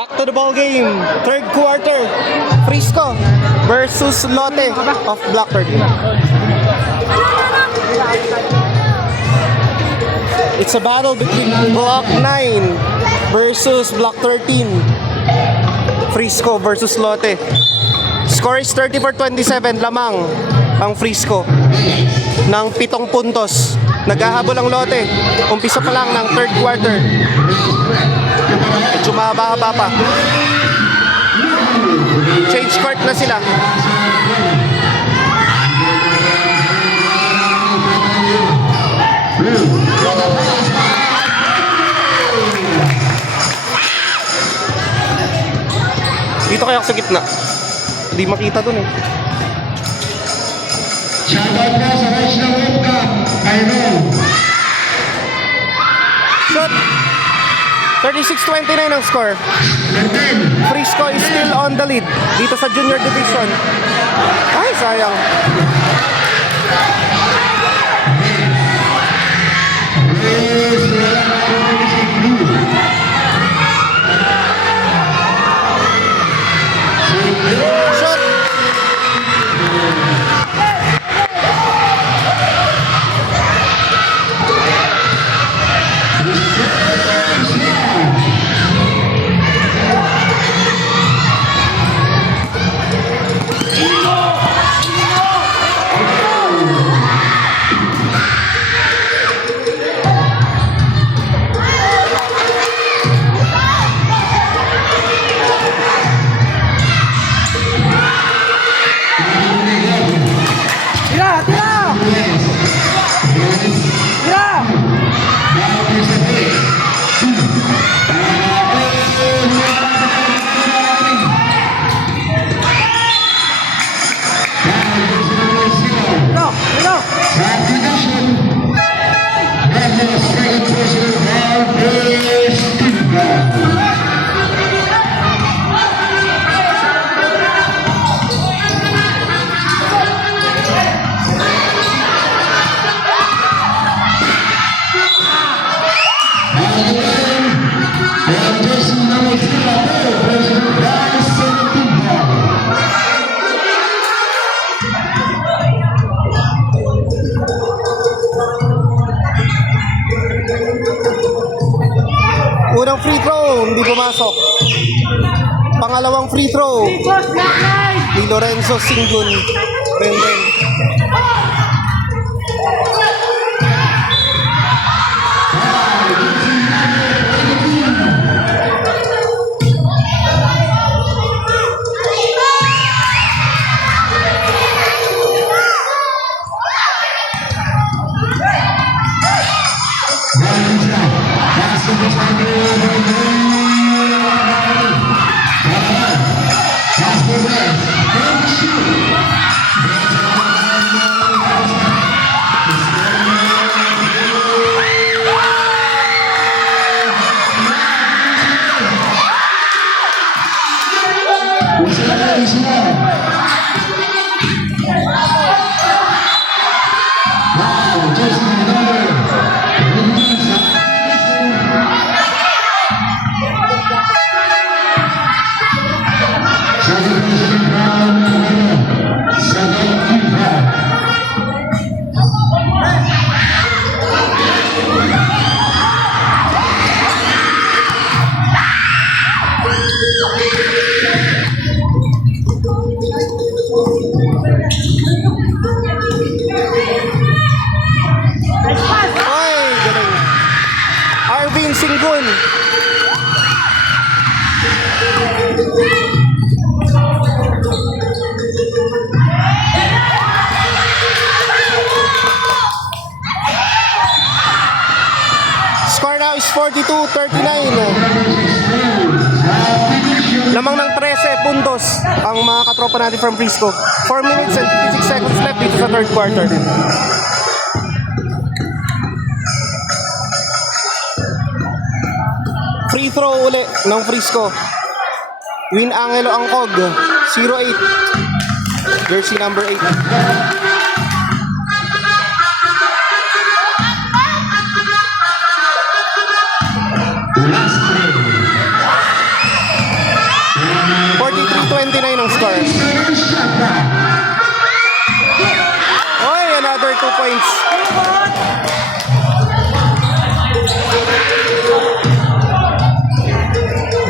Back to the ball game. Third quarter. Frisco versus Lotte of Blackbird. It's a battle between Block 9 versus Block 13. Frisco versus Lotte. Score is 34-27. Lamang ang Frisco ng 7 puntos. Naghahabol ang Lotte. Umpisa pa lang ng third quarter. Medyo mahaba-haba pa. Change court na sila. Dito kaya sa gitna. Hindi makita dun eh. Shoutout po sa watch ng webcam. Kairon. Shot. 36-29 ang score. Frisco is still on the lead dito sa junior division. Ay, sayang. Shot. Unang free throw, hindi pumasok. Pangalawang free throw, ni Lorenzo Singun. Renden. Singun. Score now is 42-39. Lamang ng 13 puntos ang mga katropa natin from Frisco. 4 minutes and 56 seconds left dito sa third quarter. Free throw uli ng Frisco. Win Angelo Angkog, 08. Jersey number 8. ang score. Oy, another 2 points.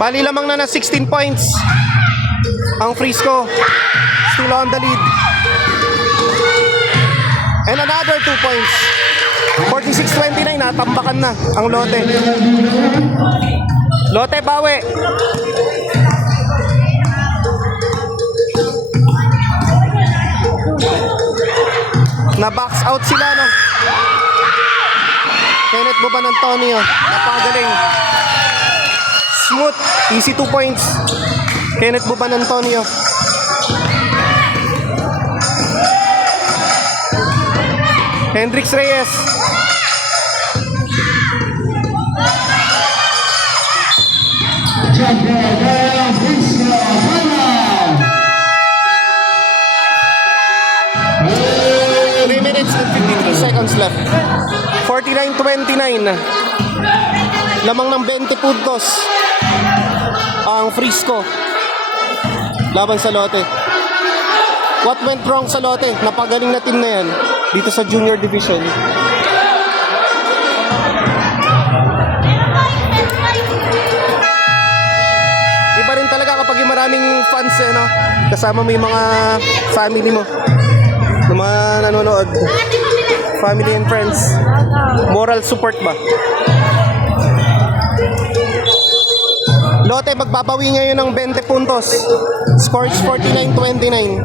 Bali lamang na 16 points ang Frisco. Still on the lead. And another 2 points. 46-29, natambakan na ang Lotte. Lotte, bawi. Na-box out sila, no? Kenneth Buban Antonio, napakagaling. Smooth, easy 2 points. Kenneth Buban Antonio. Hendrix Reyes. Jump ball, Frisco, timeout. 3 minutes and 53 seconds left. 49-29. Lamang ng 20 puntos ang Frisco laban sa Lotte. What went wrong sa Lotte? Napagaling na team na yan dito sa junior division. Iba rin talaga kapag yung maraming fans, no? Kasama mo yung mga family mo, yung mga nanonood, family and friends. Moral support ba? Lotte magbabawi ngayon ng 20 puntos. Score is 49-29.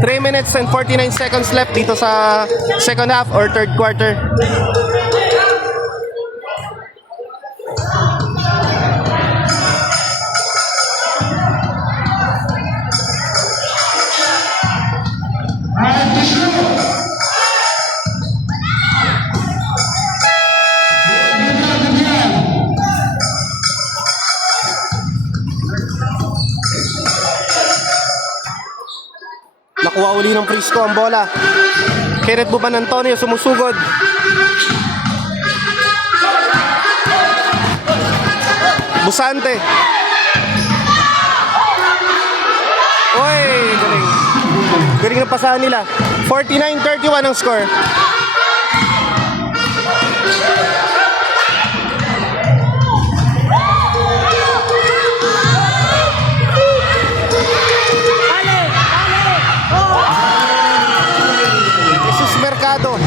3 minutes and 49 seconds left dito sa second half or third quarter. And to shoot. Nakuha uli ng Frisco ang bola. Kenneth Buban Antonio sumusugod. Busante. Oy, galing. Galing ng pasahan nila. 49-31 ang score. Jesus Mercado.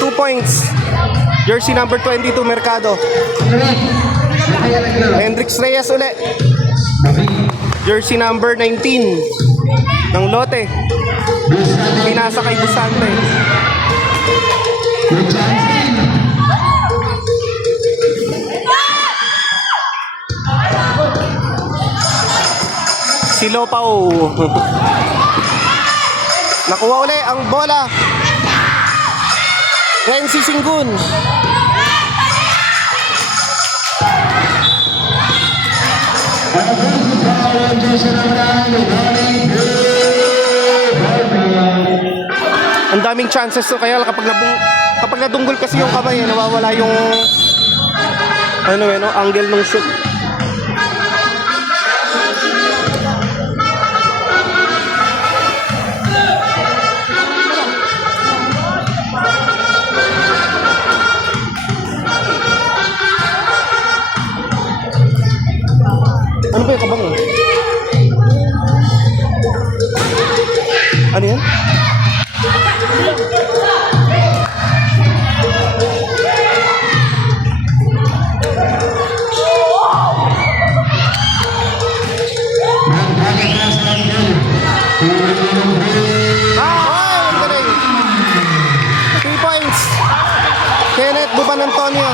2 points. Jersey number 22, Mercado. Hendrix Reyes uli. Jersey number 19 ng Lotte. Pinasa kay Busante. Si Lopao. Nakuha uli ang bola. Renzi Singgun. Ang daming chances so kaya kapag nadunggol kasi yung kamay, nawawala yung angle ng shoot. Ano ba yung kabang eh? Ano yan? Ang galing. 3 points. Kenneth Buban Antonio.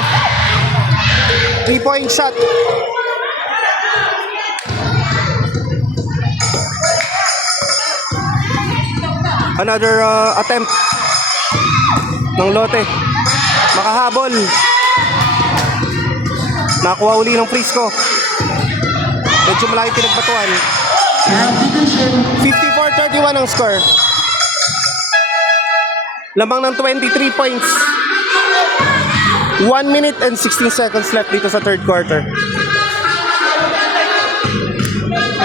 3-point shot. Another attempt ng Lotte. Makahabol. Nakuha uli ng Frisco. Medyo malaki pinagbatuan. 54-31 ang score. Lamang ng 23 points. 1 minute and 16 seconds left dito sa third quarter.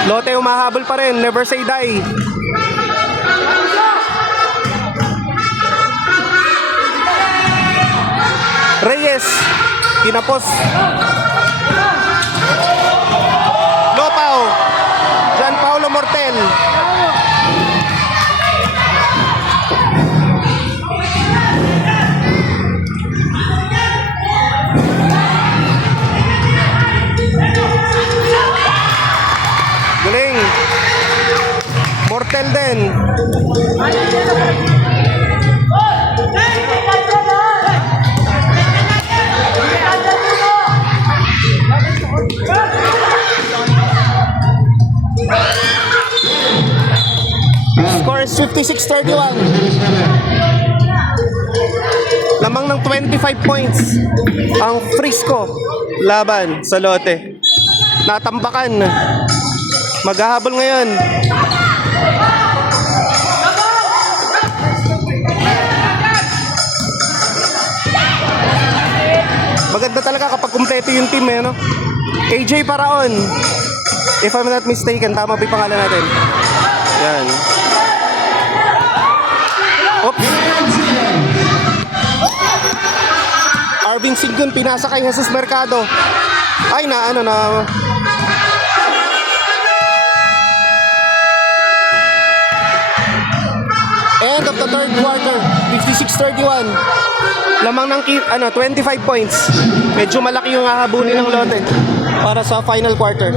Lotte umahabol pa rin, never say die. Reyes, kinapos. Lopao, Gian Paulo Mortel. Galing. Mortel din. Score is 56-31. Lamang ng 25 points ang Frisco laban sa Lotte. Natambakan. Maghahabol ngayon. Maganda talaga kapag kumpleto yung team eh, no? AJ Paraon. If I'm not mistaken, tama ba yung pangalan natin? Yan. Oops. Arvin Sigdon, pinasa kay Jesus Mercado. Ay, na. End of the third quarter, 56-31. Lamang ng 25 points. Medyo malaki yung hahabulin ng Lotte para sa final quarter.